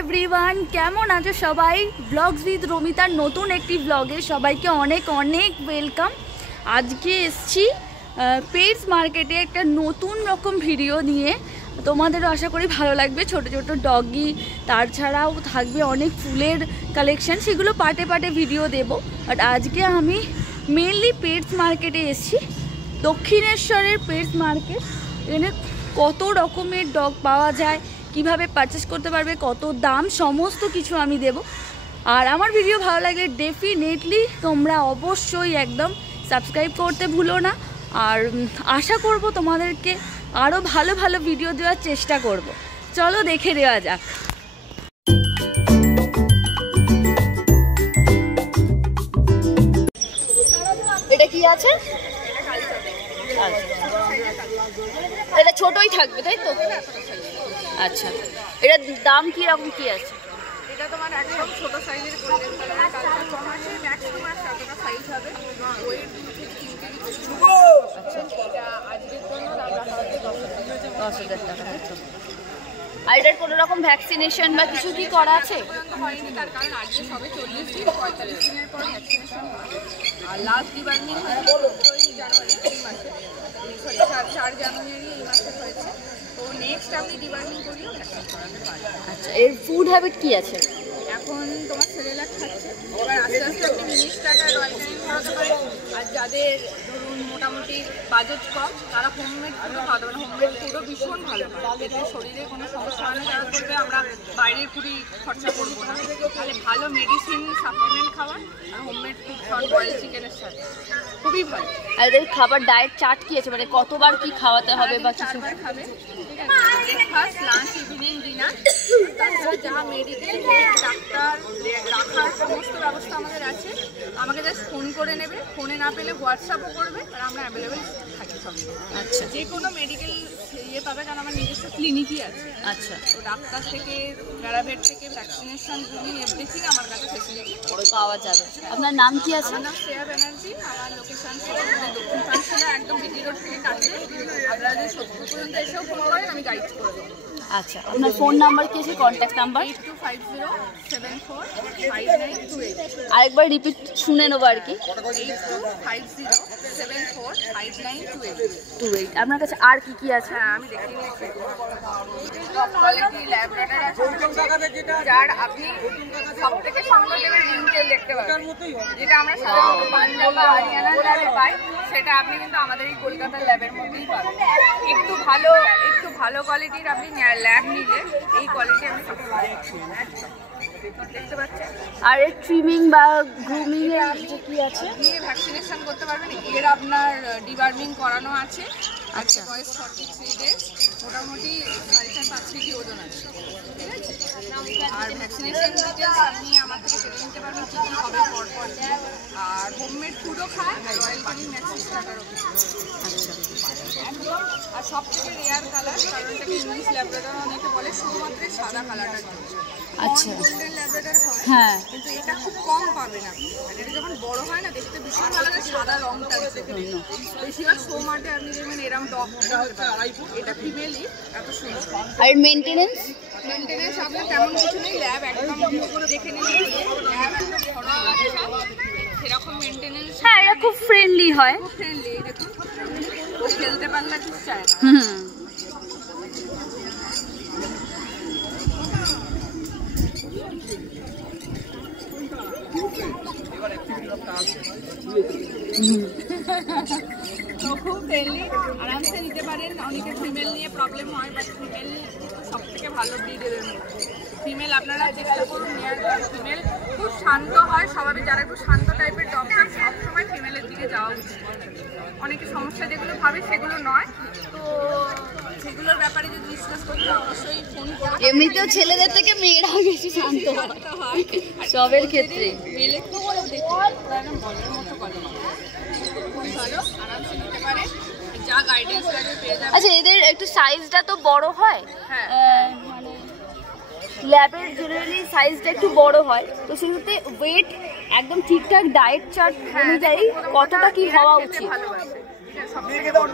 Everyone, কেমন আছো সবাই? ব্লগস উইথ রমিতার নতুন একটি ব্লগে সবাইকে অনেক অনেক ওয়েলকাম। আজকে এসছি পেটস মার্কেটে একটা নতুন রকম ভিডিও নিয়ে। তোমাদেরও আশা করি ভালো লাগবে। ছোট ছোট ডগি, তাছাড়াও থাকবে অনেক ফুলের কালেকশন, সেগুলো পার্টে পার্টে ভিডিও দেব। বাট আজকে আমি মেনলি পেটস মার্কেটে এসছি, দক্ষিণেশ্বরের পেটস মার্কেট। এখানে কত রকমের ডগ পাওয়া যায়, কিভাবে পারচেস করতে পারবে, কত দাম, সমস্ত কিছু আমি দেব। আর আমার ভিডিও ভালো লাগলে ডেফিনেটলি তোমরা অবশ্যই একদম সাবস্ক্রাইব করতে ভুলো না। আর আশা করব তোমাদেরকে আরও ভালো ভালো ভিডিও দেওয়ার চেষ্টা করব। চলো দেখে দেওয়া যাক। এটা কি আছে? এটা ছোটই থাকবে তাই তো? আচ্ছা, এটার দাম কি রকম কি আছে? এটা তোমার একদম ছোট সাইজের গোল্ডেন কালারের কালার কম আছে, ম্যাক্স তোমার 7টা সাইজ হবে, ওয়েট 2 থেকে 3 কেজি। আচ্ছা, এটা আজকের জন্য আমরা হচ্ছে 10,000 টাকা। আর এটার কোনো রকম ভ্যাকসিনেশন বা কিছু কি করা আছে? হয়নি, তার কারণ আজকে সবে 40 দিন, 45 দিনের পর ভ্যাকসিনেশন হয়। আর লাস্ট ডিবার্মিং 2 জানুয়ারি এই মাসে, সরি 4 জানুয়ারি এই মাসে হয়েছে। তো নেক্সট আপনি ডিবার্মিং করিও ভ্যাকসিন করাতে পারেন। আচ্ছা, এর ফুড হ্যাবিট কি আছে? এখন তোমার সেরেলাক খাচ্ছে, এবার আস্তে আস্তে আপনি মিনি স্টার্টার রয়্যাল গ্রিন খাওয়াতে পারেন। আর যাদের ধরুন মোটামুটি বাজেট কম, তারা হোমমেড ফুডও খাওয়াতে পারেন। হোমমেড ফুডও ভীষণ ভালো হয়, এতে শরীরে কোনো সমস্যা হয় না। যারা করবে আমরা বাইরের ফুডই খরচা করবো না, তাহলে ভালো মেডিসিন সাপ্লিমেন্ট খাওয়ার আর হোমমেড ফুড খাওয়ার বয়েল চিকেনের সাথে খুবই ভালো। আর এদের খাবার ডায়েট চার্ট কি আছে, মানে কতবার কি খাওয়াতে হবে বা কিছু? খাবে, ঠিক আছে, ব্রেকফাস্ট, লাঞ্চ, ইভিনিং, ডিনার। তাছাড়া যা মেডিকেল ডাক্তার রাখার সমস্ত ব্যবস্থা আমাদের আছে। আমাকে জাস্ট ফোন করে নেবে, ফোনে না পেলে হোয়াটসঅ্যাপও করবে, আর আমরা অ্যাভেলেবেল থাকি সবসময়। আচ্ছা, যে কোনো মেডিকেল ইয়ে পাবে, কারণ আমার নিজস্ব ক্লিনিকই আছে। আচ্ছা, তো ডাক্তার থেকে, প্যারাভেট থেকে, ভ্যাকসিনেশন, গ্রুমিং, এভরিথিং আমার কাছে ফেসিলিটি পাওয়া যাবে। আপনার নাম কি আছে? আমার নাম শ্রেয়া ব্যানার্জি। আমার লোকেশন দক্ষিণ পাঁচশিলা, একদম বিটি রোড থেকে কাছে। আপনারা যদি সত্তর পর্যন্ত এসেও ফোন করেন, আমি গাইড করে দেবো। আচ্ছা, আপনার ফোন নাম্বার কি আছে, কন্ট্যাক্ট নাম্বার? 8250745928। আরেকবার রিপিট শুনে নেবো আর কি। 8250745928। আপনার কাছে আর কি কি আছে? হ্যাঁ, আমি দেখিয়ে দিচ্ছি। টপ কোয়ালিটি ল্যাব্রাডর আছে, যার আপনি সব থেকে সুন্দর লেভেল রিংটেল দেখতে পাবেন। যেটা আমরা সাধারণত পাঞ্জাব বা হরিয়ানার ল্যাবে পাই, সেটা আপনি কিন্তু আমাদের এই কলকাতার ল্যাবের মধ্যেই পাবেন। একটু ভালো কোয়ালিটির আপনি ল্যাব নিলে এই কোয়ালিটি আমি দেখতে পাচ্ছেন। আর এর ট্রিমিং বা গ্রুমিং এর কি আছে? দিয়ে ভ্যাকসিনেশন করতে পারবেন। এর আপনার ডিবার্মিং করানো আছে। আচ্ছা, বয়স 43 ডেজ, মোটামুটি 5.5 কেজি ওজন আছে, ঠিক আছে। আর ভ্যাকসিনেশন ডিটেলস আপনি আমার থেকে জেনে নিতে পারবেন কী কী হবে পরপর। আর হোমমেড ফুডও খায়, রয়্যাল গ্রিন ম্যাক্সি স্টার্টারও খায়। একদম। আর সব থেকে রেয়ার কালার, কারণ এটাকে ইংলিশ ল্যাব্রাডর অনেকে বলে, শুধুমাত্র সাদা কালারটার জন্য। আচ্ছা, গোল্ডেন ল্যাব্রাডর হয়, হ্যাঁ, কিন্তু এটা খুব কম পাবেন আপনি। আর এটা যখন বড় হয় না, দেখতে ভীষণ ভালো লাগে, সাদা রংটা জন্য। বেশিরভাগ শো মার্টে আপনি দেখবেন এরকম ডগ, এটা ফিমেলই, এত সুন্দর। আর মেনটেনেন্স আপনার তেমন কিছু নেই, ল্যাব একদম দেখে নিন, ল্যাব একদম সেরকম মেনটেনেন্স। হ্যাঁ, এটা খুব ফ্রেন্ডলি হয়, খুব ফ্রেন্ডলি। দেখুন, ও খেলতে পারলে কিছু চায় না। তো খুব ফ্রেন্ডলি, আরামসে নিতে পারেন। অনেকে ফিমেল নিয়ে প্রবলেম হয়, বাট ফিমেল সব থেকে ভালো ব্রিডের মধ্যে। ফিমেল আপনারা চেষ্টা করুন নেওয়ার। ফিমেল খুব শান্ত হয়, স্বাভাবিক। যারা একটু শান্ত টাইপের ডগ চান, সবসময় ফিমেলের দিকে যাওয়া উচিত। অনেকে সমস্যা যেগুলো ভাবে সেগুলো নয়, তো সেগুলোর ব্যাপারে যদি ডিসকাস করতে অবশ্যই ফোন করুন। এমনিতেও ছেলেদের থেকে মেয়েরা বেশি শান্ত হয় সবের ক্ষেত্রে। মেলে তো বলে দেখুন, বলের মতো করে খুবই ভালো, আরামসে নিতে পারে। যা গাইডেন্স লাগে পেয়ে যাবেন। আচ্ছা, এদের একটু সাইজটা তো বড় হয়, হ্যাঁ, মানে ল্যাবের জেনারেলি সাইজটা একটু বড় হয়, তো সেক্ষেত্রে ওয়েট একদম ঠিকঠাক ডায়েট চার্ট অনুযায়ী কতটা কি হওয়া উচিত? সব থেকে বড়।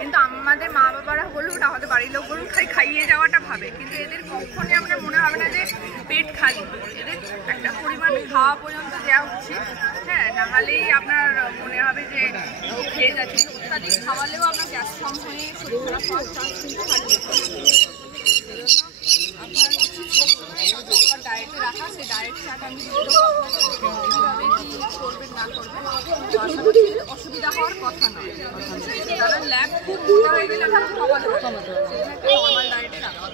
কিন্তু আমাদের মা বাবারা বলুন, আমাদের বাড়ির লোক বলুন, খাইয়ে যাওয়াটা ভাবে, কিন্তু এদের কখনই আমাদের মনে হবে না যে পেট খালি। এদের একটা পরিমাণ খাওয়া পর্যন্ত দেওয়া উচিত, হ্যাঁ, নাহলেই আপনার মনে হবে যে খেয়ে যাচ্ছে। অত্যাধিক খাওয়ালেও আপনার গ্যাস ফর্ম হয়ে শরীর খারাপ হওয়ার চান্স কিন্তু থাকবে। আপনার ডায়েটে রাখা, সেই ডায়েট চার্ট আমি কীভাবে কী করবেন না করবেন, অসুবিধা হওয়ার কথা নয়। কারণ ল্যাব খুব মোটা হয়ে গেলে কমাতে নর্মাল ডায়েটে রাখা।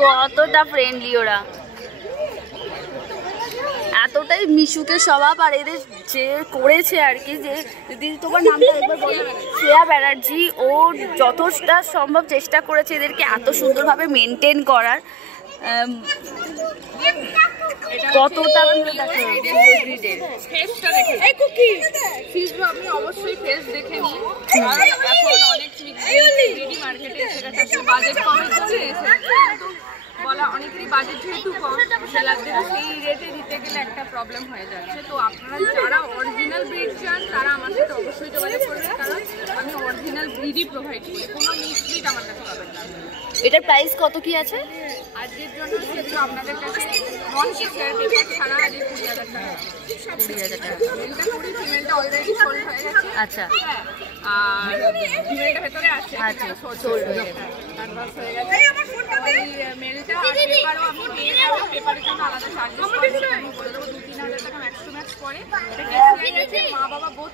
কতটা ফ্রেন্ডলি ওরা, এতটাই মিশুকে স্বভাব। আর এদের যে করেছে আর কি, যে দিদি তোমার নামটা একবার বলো, শ্রেয়া ব্যানার্জি, ও যতটা সম্ভব চেষ্টা করেছে এদেরকে এত সুন্দরভাবে মেনটেন করার। কতটা ফেসটা দেখে ফিশগুলো আপনি অবশ্যই ফেস দেখে নিন, কারণ এখন অনেক রেডি মার্কেটে এসে গেছে, আসলে বাজেট কমের জন্য এসে বলা, অনেকেরই বাজেট যেহেতু কম, সেলারদের সেই রেটে দিতে গেলে একটা প্রবলেম হয়ে যাচ্ছে। তো আপনারা যারা অরিজিনাল ব্রিড চান তারা আমার সাথে অবশ্যই যোগাযোগ করবেন, কারণ আমি অরিজিনাল ব্রিডই প্রোভাইড করি, কোনো মিক্স ব্রিড আমার কাছে পাবেন না। এটার প্রাইস কত কি আছে আজকের জন্য? সেগুলো আপনাদের কাছে নন শেয়ার পেপার ছাড়া আজকে 20,000 টাকা। 20,000 টাকা। মেলটা 20, ফিমেলটা অলরেডি সোল্ড হয়ে গেছে। আচ্ছা, আর ফিমেলটা ভেতরে আছে, আচ্ছা, সোল্ড হয়ে গেছে, অ্যাডভান্স হয়ে গেছে। ওই মেলটা আর পেপারও আপনি পেয়ে যাবেন, পেপারের জন্য আলাদা চার্জেস পাবেন, আমি বলে দেবো 2-3 হাজার টাকা ম্যাক্স টু ম্যাক্স পরে। মা বাবা বোধ,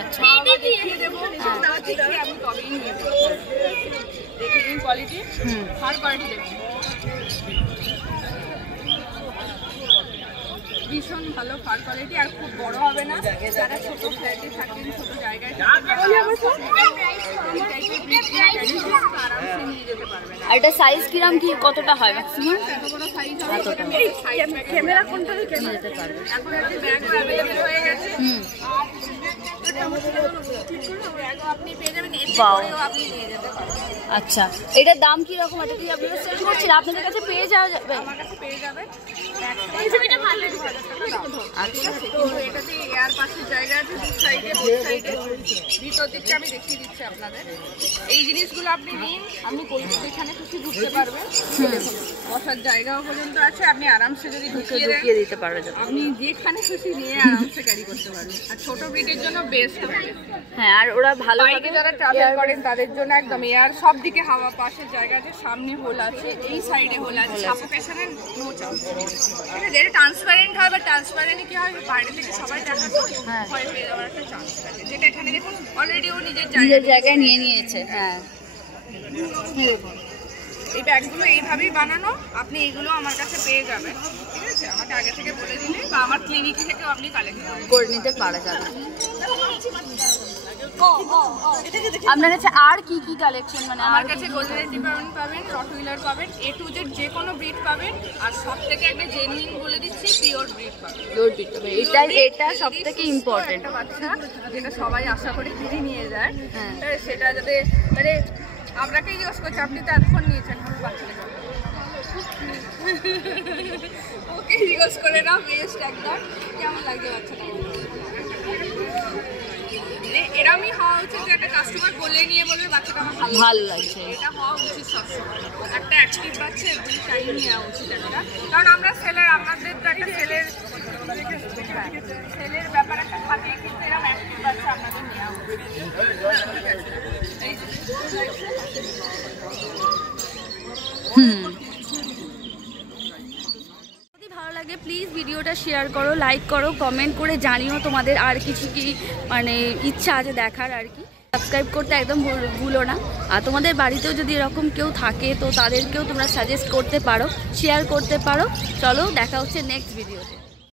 আচ্ছা, মা বাবা দেখিয়ে দেবো, দেখিয়ে আপনি তবেই নিয়ে যাবেন। দেখে নিন কোয়ালিটি, হার কোয়ালিটি দেখুন, ভীষণ ভালো ফার কোয়ালিটি, আর খুব বড় হবে না। যারা ছোট ফ্ল্যাটে থাকেন, ছোট জায়গায় আরামসে নিয়ে যেতে পারবেন। আর এটা সাইজ কিরম কি কতটা হয় ম্যাক্সিমাম? এত বড় সাইজ হবে, ক্যামেরা কোনটা নিয়ে যেতে পারবে। এখন একটা ব্যাগও অ্যাভেলেবল হয়ে গেছে, আপনি পেয়ে যাবেন, আপনি নিয়ে যেতে পারবেন। আচ্ছা, এটার দাম কি রকম? এটা কি আপনারা সেল করছেন? আপনাদের কাছে পেয়ে যাওয়া যাবে? আমার কাছে পেয়ে যাবে। আচ্ছা, কিন্তু এটাতে এয়ার পাশের জায়গা আছে, দু সাইডে, বোথ সাইডে। ভিতর দিকটা আমি দেখিয়ে দিচ্ছি আপনাদের। এই জিনিসগুলো আপনি নিন, আপনি যেখানে খুশি ঢুকতে পারবেন, বসার জায়গাও পর্যন্ত আছে, আপনি আরামসে যদি ঢুকিয়ে দিতে পারবেন, আপনি যেখানে খুশি নিয়ে আরামসে ক্যারি করতে পারবেন। আর ছোট ব্রিডের জন্য বেস্ট হবে। হ্যাঁ, আর ওরা ভালো বাইকে যারা ট্রাভেল করেন তাদের জন্য একদম এয়ার, সব দিকে হাওয়া, পাশের জায়গা আছে, সামনে হোল আছে, এই সাইডে হোল আছে, সাফোকেশনের নো চান্স। ঠিক আছে, যেটা ট্রান্সপারেন্ট হয়, বা ট্রান্সপারেন্টে কি হয়, বাইরে থেকে সবাই দেখাতো, ভয় পেয়ে যাওয়ার একটা চান্স থাকে। যেটা এখানে দেখুন অলরেডি ও নিজের জায়গায় নিয়ে নিয়েছে। হ্যাঁ, এই ব্যাগগুলো এইভাবেই বানানো, আপনি এইগুলো আমার কাছে পেয়ে যাবেন। ঠিক আছে, আমাকে আগে থেকে বলে দিলে, বা আমার ক্লিনিক থেকেও আপনি কালেক্ট করে নিতে পারা যাবে। আপনার কাছে আর কি কি কালেকশন? মানে আমার কাছে গোল্ডেন রিট্রিভার পাবেন, রটউইলার পাবেন, A to Z যে কোনো ব্রিড পাবেন, আর সব থেকে একটা জেনুইন বলে দিচ্ছি, পিওর ব্রিড পাবেন। পিওর ব্রিড পাবেন, এটা সব থেকে ইম্পর্টেন্ট। একটা বাচ্চা যেটা সবাই আশা করে কিনে নিয়ে যায়, সেটা যাতে, মানে আপনাকেই জিজ্ঞেস করছে, আপনি তো এতক্ষণ নিয়েছেন, বাচ্চাটা ওকে জিজ্ঞেস করে না, বেস্ট একদম। কেমন লাগছে বাচ্চাটা? এরমই হওয়া উচিত যে একটা কাস্টমার বলে নিয়ে বলবে বাচ্চাটা আমার ভালো লাগছে, এটা হওয়া উচিত সবসময়। একটা অ্যাক্টিভ বাচ্চা এবং টাইম নেওয়া উচিত একটা, কারণ আমরা সেলের, আপনাদের তো একটা সেলের ব্যাপার একটা থাকে, কিন্তু এরকম অ্যাক্টিভ বাচ্চা আপনাদের নেওয়া উচিত। যদি ভালো লাগে প্লিজ ভিডিওটা শেয়ার করো, লাইক করো, কমেন্ট করে জানিও তোমাদের আর কিছু কি মানে ইচ্ছা আছে দেখার আর কি। সাবস্ক্রাইব করতে একদম ভুলো না। আর তোমাদের বাড়িতেও যদি এরকম কেউ থাকে তো তাদেরকেও তোমরা সাজেস্ট করতে পারো, শেয়ার করতে পারো। চলো, দেখা হচ্ছে নেক্সট ভিডিওতে।